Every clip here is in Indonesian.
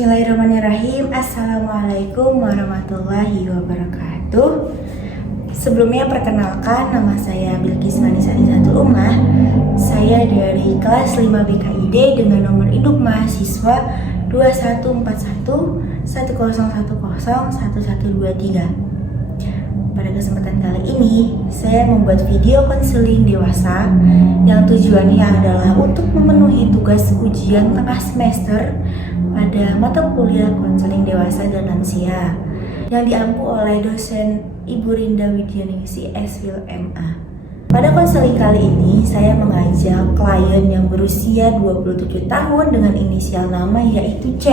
Bismillahirrahmanirrahim. Assalamualaikum warahmatullahi wabarakatuh. Sebelumnya perkenalkan, nama saya Bilqis Manisa Nizatul Ummah. Saya dari kelas 5 BKID dengan nomor induk mahasiswa 214110101123. Pada kesempatan kali ini, saya membuat video konseling dewasa yang tujuannya adalah untuk memenuhi tugas ujian tengah semester pada mata kuliah konseling dewasa dan lansia yang diampu oleh dosen Ibu Rinda Widyaningsih SFil MA. Pada konseling kali ini, saya mengajak klien yang berusia 27 tahun dengan inisial nama yaitu C.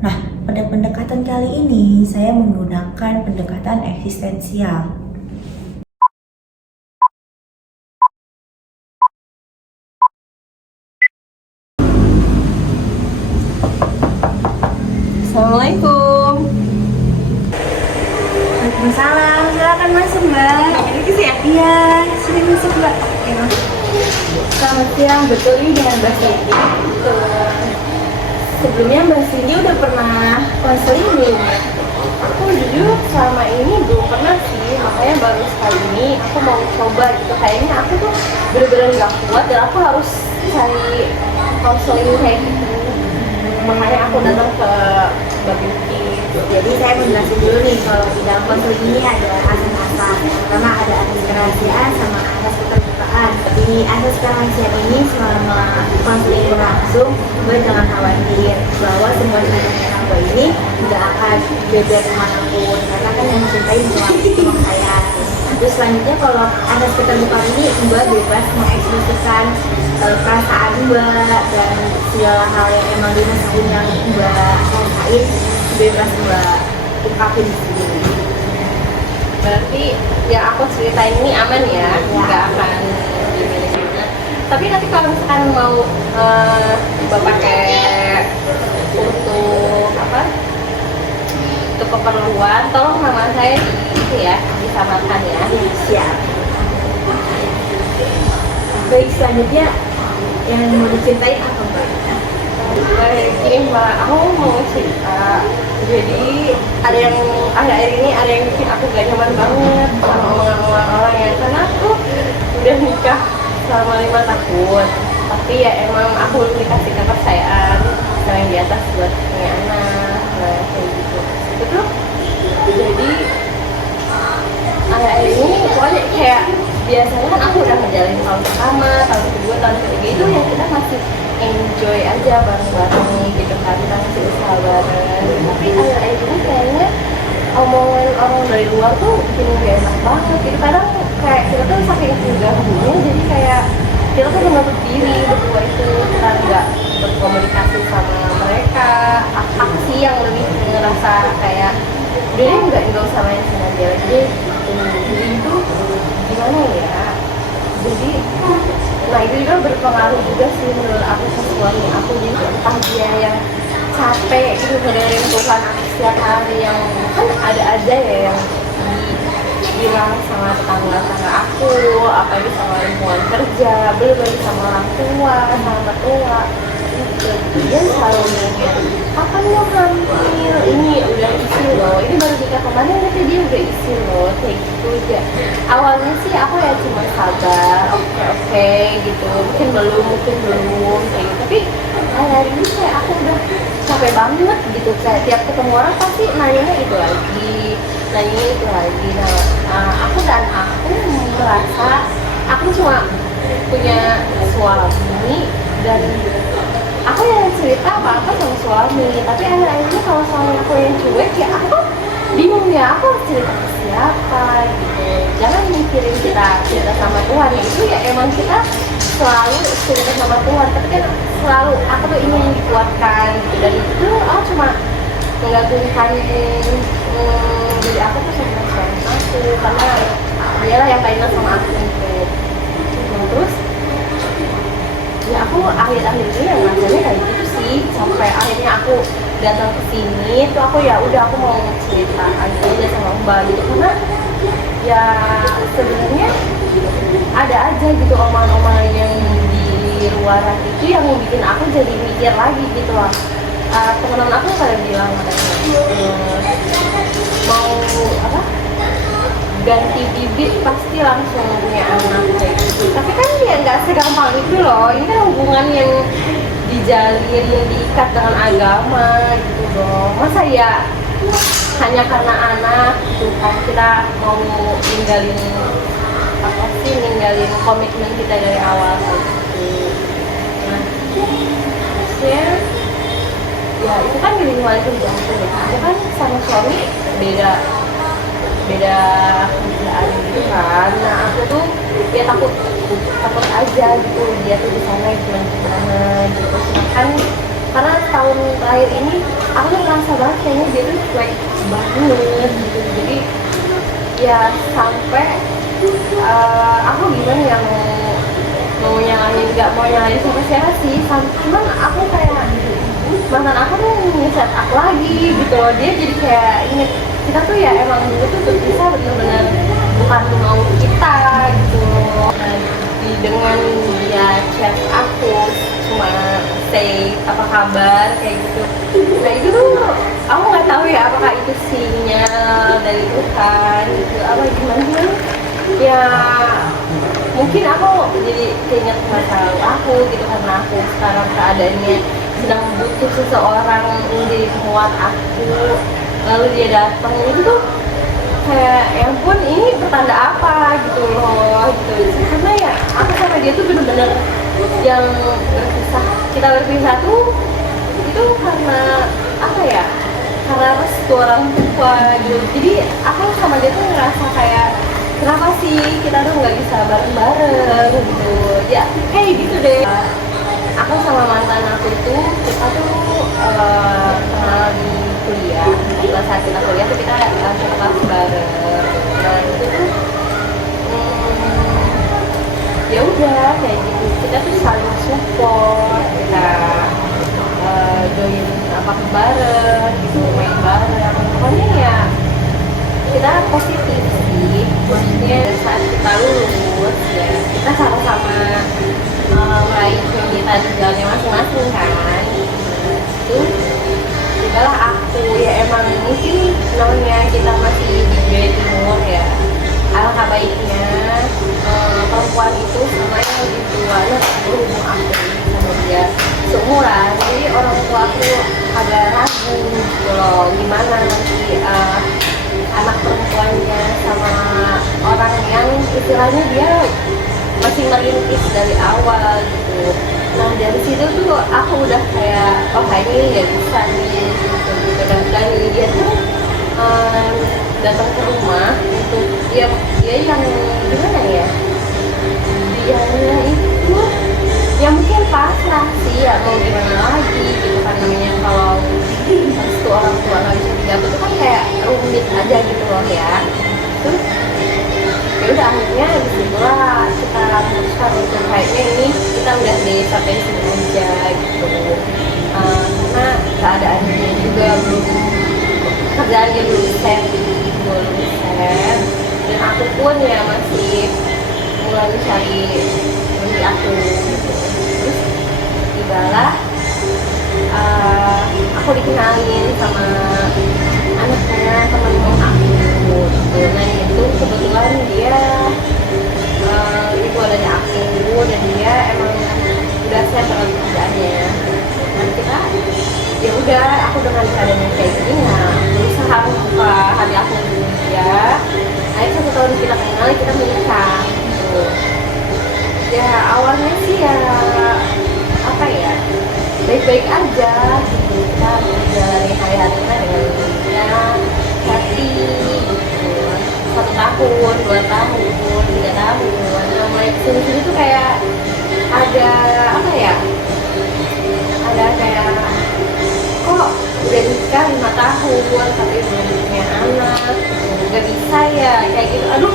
Nah, pada pendekatan kali ini, saya menggunakan pendekatan eksistensial. Assalamualaikum. Waalaikumsalam, silakan masuk Mbak. Ini sih ya? Iya, sini masuk Mbak. Oke, Mas. Selamat siang, betul ini dengan Mbak Cindy. Sebelumnya Mbak Cindy udah pernah konseling belum? Aku jujur selama ini belum pernah sih, makanya baru sekali ini aku mau coba gitu. Kayaknya aku tuh bener-bener gak kuat dan aku harus cari konseling kayak gitu. Makanya aku datang ke Mbak Bilqis. Jadi saya menjelaskan dulu nih, kalau di dalam konseling ini ada asas-asas. Pertama ada asas kerahasiaan sama asas keterbukaan. Di asas kerahasiaan ini selama konseling berlangsung, Mbak jangan khawatir bahwa semua informasi Mbak ini tidak akan beredar kemanapun, karena kan yang mencintai cuma saya. Terus selanjutnya kalau asas keterbukaan ini Mbak bebas mengekspresikan perasaan Mbak dan segala hal yang emang dirasain yang Mbak rasain bebas Mbak ungkapin di sini. Berarti yang aku ceritain ini aman ya, nggak akan gimana-gimana. Tapi nanti kalau misalkan mau Mbak pakai untuk apa? Untuk keperluan, tolong nama saya itu ya disamakan ya. Siap. Baik, selanjutnya yang mau diceritain apa Mbak? Baik, gini Mbak, aku mau cerita. Jadi ada yang akhir-akhir ini ada yang bikin aku gak nyaman banget sama omongan-omongan orang ya, karena aku udah nikah selama 5 tahun, tapi ya emang aku belum dikasih kepercayaan sama yang di atas buat punya anak, nah kayak gitu. Itu jadi akhir-akhir ini pokoknya kayak biasanya kan aku udah ngejalin tahun pertama, tahun kedua, tahun ketiga itu yang kita masih enjoy aja bareng-bareng gitu kan, kita masih usaha bareng. Tapi akhir-akhir ini kayaknya omongan orang dari luar tuh bikin gak enak banget gitu. Kadang kayak kita tuh saking terganggunya, jadi kayak kita tuh menutup diri berdua itu, kita nggak berkomunikasi sama mereka. Aku sih yang lebih ngerasa kayak dia nggak usah main sama dia lagi. Jadi itu gimana ya? Jadi nah itu juga berpengaruh juga sih menurut aku ke suami aku. Jadi entah dia yang capek gitu ngedengerin Tuhan aku setiap hari, yang kan ada aja ya yang bilang sama tetangga-tetangga aku, apalagi sama lingkungan kerja, belum lagi sama orang tua, sama mertua gitu. Dia selalu nanya, kapan lo hamil? Ini udah isi loh, ini baru nikah kemarin tapi dia udah isi loh, kayak gitu aja. Awalnya sih aku ya cuma sabar, oke gitu, mungkin belum kayak gitu. Tapi hari ini kayak aku udah capek banget gitu, kayak tiap ketemu orang pasti nanyanya itu lagi. Nah, aku merasa aku cuma punya suami dan aku yang cerita apa-apa sama suami, tapi akhir-akhirnya kalau suami aku yang cuek ya aku bingung ya, aku harus cerita ke siapa gitu. Jangan mikirin kita cerita sama Tuhan, itu ya emang kita selalu cerita sama Tuhan, tapi kan selalu aku tuh ingin dikuatkan gitu. Dan itu aku cuma menggantungkan jadi aku tuh sama suami aku, karena dia lah yang kaitan sama aku gitu. Nah, terus ya aku akhir-akhir ini yang rasanya kayak gitu sih, sampai akhirnya aku datang ke sini tuh aku ya udah aku mau cerita aja sama Mbak gitu, karena ya sebenarnya ada aja gitu omongan-omongan yang di luaran itu yang bikin aku jadi mikir lagi gitu loh. teman-teman aku pada bilang mau apa ganti bibit pasti langsung punya anak kayak gitu. Tapi kan ya nggak segampang itu loh. Ini kan hubungan yang dijalin, diikat dengan agama gitu loh. Masa ya hanya karena anak gitu kan kita mau ninggalin apa sih, ninggalin komitmen kita dari awal gitu. Nah, maksudnya ya itu kan di lingkungan kerja aku ya. Aku kan sama suami beda kerjaan gitu kan. Nah aku tuh ya takut aja gitu dia tuh di sana gimana gitu. Sedangkan karena tahun terakhir ini aku tuh ngerasa banget kayaknya dia tuh cuek banget gitu. Jadi ya sampai aku gimana ya mau nyalahin, nggak mau nyalahin siapa sih. Cuman aku kayak mantan aku tuh nge-chat aku lagi gitu loh. Dia jadi kayak inget kita tuh ya emang dulu tuh berpisah bener-bener bukan mau kita gitu. Nah, dengan dia chat aku cuma say apa kabar kayak gitu. Nah itu tuh aku nggak tahu ya apakah itu sinyal dari Tuhan gitu apa gimana ya. Mungkin aku jadi keinget masa lalu aku gitu karena aku sekarang keadaannya sedang butuh seseorang menjadi penguat aku, lalu dia datang itu tuh kayak ya ampun ini pertanda apa gitu loh gitu. Karena ya aku sama dia tuh bener-bener yang kita berpisah tuh itu karena apa ya, karena restu orang tua gitu. Jadi aku sama dia tuh ngerasa kayak kenapa sih kita tuh nggak bisa bareng-bareng gitu ya, kayak gitu deh. Aku sama mantan aku itu kita tuh kenal di kuliah. Pada saat kita kuliah tuh kita kelas bareng. Nah itu tuh ya udah kayak gitu. Kita tuh saling support. Kita join apa bareng gitu, main bareng. Pokoknya ya kita positif sih. Maksudnya saat kita lulus ya kita sama-sama meraih impian jalannya masing-masing kan. Itu adalah aku ya emang mungkin namanya kita masih di Jawa Timur ya. Alangkah baiknya perempuan itu sama yang lebih tua. Nah berhubung aku sama dia seumuran, jadi orang tua aku agak ragu gitu loh gimana nanti anak perempuannya sama orang yang istilahnya dia masih merintis dari awal gitu. Nah dari situ tuh aku udah kayak oh ini ya bisa nih gitu. Dan dia tuh datang ke rumah untuk dia yang gimana ya, dia itu ya mungkin pasrah sih ya mau gimana lagi gitu kan. Namanya kalau restu orang tua nggak bisa didapat itu kan kayak rumit aja gitu loh ya. Terus ya udah akhirnya disitulah kita memutuskan untuk kayaknya ini kita udah deh sampai sini aja gitu. Karena keadaannya juga belum, kerjaannya belum set dan aku pun ya masih mulai mencari diri aku gitu. Terus tibalah aku dikenalin sama anaknya teman aku gitu. Nah itu kebetulan dia itu adanya aku dan dia emang udah set dengan kerjaannya. Dan kita ya udah aku dengan keadaannya kayak gini nah berusaha membuka hati aku dulu dia. Akhirnya 1 tahun kita kenal kita menikah gitu. Ya awalnya sih ya apa ya baik-baik aja gitu. Kita menjalani hari-hari kita dengan dia happy gitu. 1 tahun, 2 tahun, 3 tahun. Nah mulai kesini tuh kayak ada apa ya, ada kayak kok udah nikah 5 tahun tapi belum punya anak gitu. Gak bisa ya kayak gitu. Aduh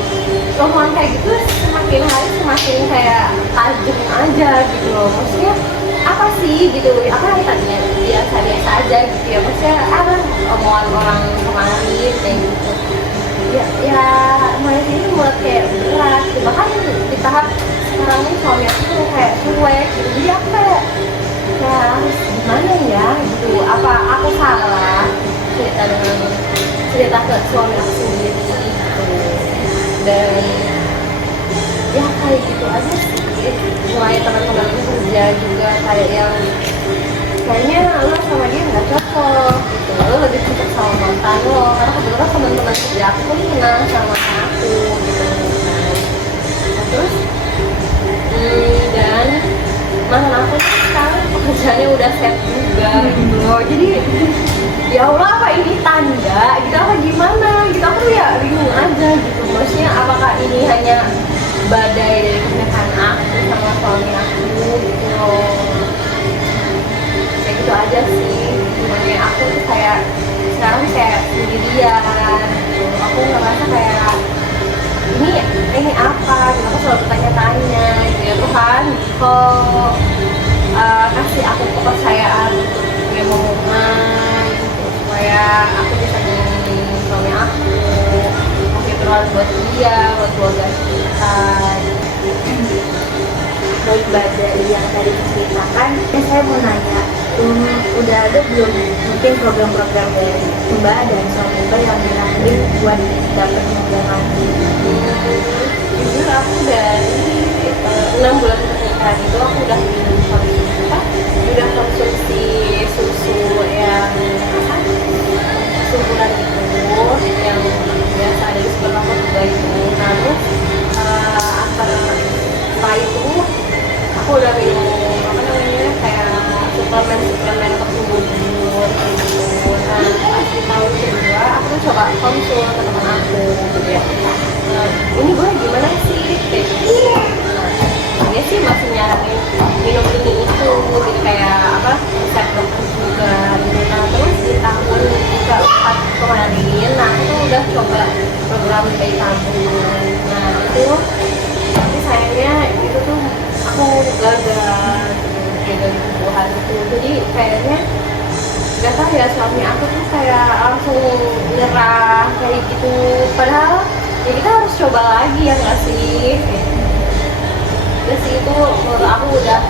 omongan kayak gitu semakin hari semakin kayak tajam aja gitu loh. Maksudnya apa sih gitu, apa yang tadinya biasa-biasa aja gitu ya. Maksudnya apa omongan orang kemarin kayak gitu ya mulai sini mulai kayak berat gitu. Bahkan di tahap sekarang ini suami aku tuh kayak cuek gitu. Jadi aku kayak ya harus gimana ya gitu, apa aku salah cerita dengan cerita ke suami aku sendiri gitu. Dan ya kayak gitu aja sih, mulai teman-teman kerja juga kayak yang kayaknya lo sama dia nggak cocok gitu, lo lebih cocok sama mantan lo, karena kebetulan teman-teman kerja aku pun kenal sama aku gitu kan. Nah, terus dan mantan aku tuh sekarang pekerjaannya udah set juga gitu loh, jadi ya Allah apa ini tanda gitu apa gimana gitu, aku ya bingung aja gitu, maksudnya apakah ini hanya badai dari pernikahan aku sama suami aku gitu loh, kayak gitu aja sih. Makanya aku tuh kayak sekarang kayak sendirian gitu, aku ngerasa kayak ini apa gitu, aku selalu bertanya-tanya gitu ya Tuhan, kok kasih aku kepercayaan untuk punya omongan gitu, supaya aku bisa melindungi suami aku, kasih berdoa buat dia, buat keluarga kita. Baik Mbak, dari yang tadi diceritakan, saya mau nanya, udah ada belum mungkin program-program dari Mbak dan suami Mbak yang dilakuin buat dapat hubungan? Jujur aku dari 6 bulan pernikahan itu aku udah minum udah konsumsi susu yang susu bulan itu yang biasa ada di supermarket juga itu. Nah terus setelah itu aku udah minum apa namanya kayak suplemen untuk tumbuh imun gitu. Nah pas di tahun kedua aku tuh coba konsul ke teman aku gitu ya, ini gue gimana sih kayak gitu. Nah, dia sih masih nyaranin minum ini itu gitu kayak apa resep dokter juga gitu. Nah terus di tahun keempat kemarin nah aku tuh udah coba program bayi tabung. Nah itu tapi sayangnya itu tuh aku gagal gitu, gagal buah gitu. Jadi kayaknya gak tau ya, suami aku tuh kayak langsung nyerah kayak gitu, padahal ya kita harus coba lagi ya nggak sih. Terus itu menurut aku udah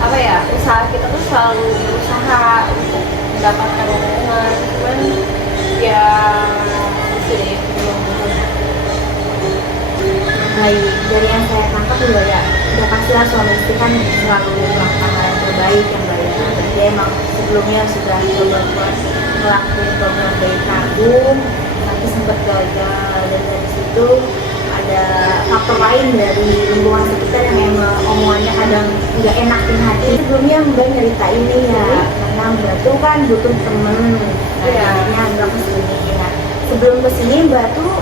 apa ya, usaha kita tuh selalu berusaha untuk mendapatkan hubungan, cuman ya itu deh belum. Baik, dari yang saya tangkap juga ya, udah pastilah suami istri kan selalu melakukan hal yang terbaik yang Mbak ya. Dia emang sebelumnya sudah coba buat ngelakuin program bayi tabung, tapi sempat gagal, dan dari situ ada faktor lain dari lingkungan sekitar yang emang omongannya kadang nggak enakin hati. Sebelumnya Mbak nyerita ini ya, karena Mbak tuh kan butuh temen, akhirnya Mbak kesini. Nah, sebelum kesini Mbak tuh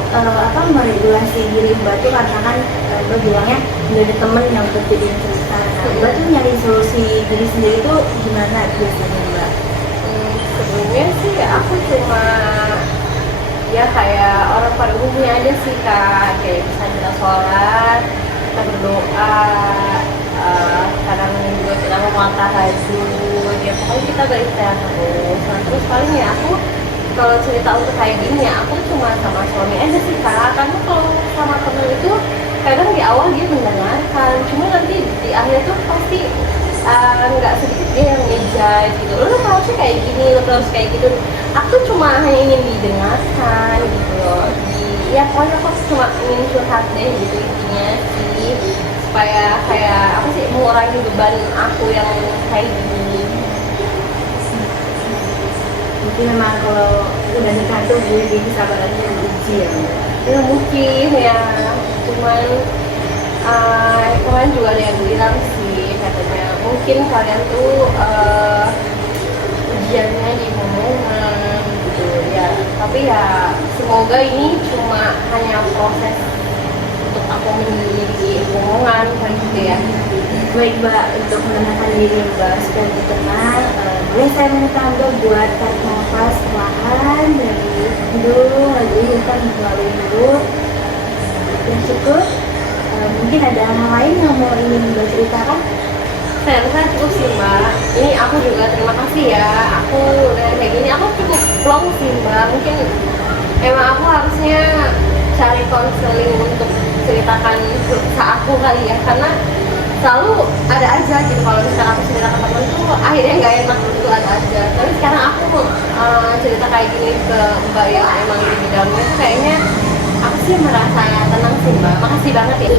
meregulasi diri Mbak tuh karena kan Mbak bilangnya nggak ada temen yang buat jadiin cerita. Nah, Mbak tuh nyari solusi diri sendiri tuh gimana biasanya Mbak? Sebelumnya sih aku cuma ya kayak orang pada umumnya aja sih Kak, kayak misalnya kita sholat, kita berdoa, kadang juga kita mau tahajud, ya pokoknya kita beristighfar terus. Nah terus paling ya aku kalau cerita untuk kayak gini ya aku cuma sama suami aja sih Kak, karena kalau sama temen itu kadang di awal dia mendengarkan, cuma nanti di akhir tuh pasti nggak sedikit dia yang ngejudge gitu, lo harusnya kayak gini, lo harus kayak gitu. Aku cuma hanya ingin didengarkan gitu loh, ya pokoknya aku cuma ingin curhat deh gitu intinya sih, supaya kayak apa sih mengurangi beban aku yang kayak gini. Mungkin memang kalau udah nikah tuh jadi kesabarannya diuji ya. Ya mungkin ya, cuman kemarin juga ada yang bilang sih katanya mungkin kalian tuh ujiannya di hubungan gitu ya, tapi ya semoga ini cuma hanya proses untuk aku memiliki hubungan kayak gitu ya. Baik Mbak, untuk menenangkan diri Mbak supaya lebih tenang, boleh saya minta Mbak buat tarik nafas perlahan dari hidung, lagi hidupkan melalui mulut. Ya cukup. Mungkin ada hal lain yang mau ingin Mbak ceritakan? Saya rasa cukup sih Mbak. Ini aku juga terima kasih ya. Aku udah kayak gini, aku cukup plong sih Mbak. Mungkin emang aku harusnya cari konseling untuk ceritakan kisah aku kali ya, karena selalu ada aja gitu kalau misalnya aku cerita ke temen tuh akhirnya nggak enak gitu ada aja. Tapi sekarang aku cerita kayak gini ke mbak yang emang di bidangnya tuh kayaknya aku sih merasa tenang sih mbak. Makasih banget ya.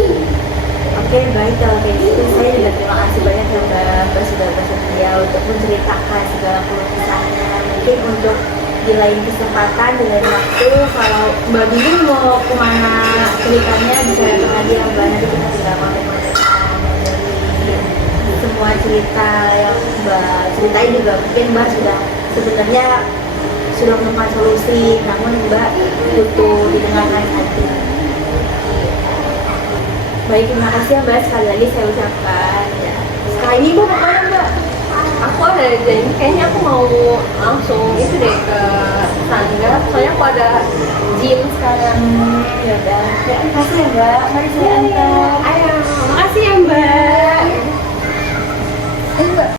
Oke, baik kalau kayak gitu saya juga terima kasih banyak ya Mbak sudah bersedia untuk menceritakan segala keluh kesahnya. Mungkin untuk di lain kesempatan, di lain waktu, kalau Mbak bingung mau kemana ceritanya bisa datang lagi ya Mbak. Nanti kita tinggal kontak-kontakan dari semua cerita yang Mbak ceritain juga mungkin Mbak sebenarnya sudah menemukan solusi, namun Mbak butuh didengarkan hati. Baik, terima kasih ya Mbak, sekali lagi saya ucapkan ya. Sekarang ini Mbak mau kemana Mbak? Aku ada janji kayaknya aku mau langsung itu deh ke Sangga. Soalnya aku ada gym sekarang. Ya udah, terima kasih ya Mbak, mari saya antar. Ayo, makasih ya mbak. Ayo Mbak.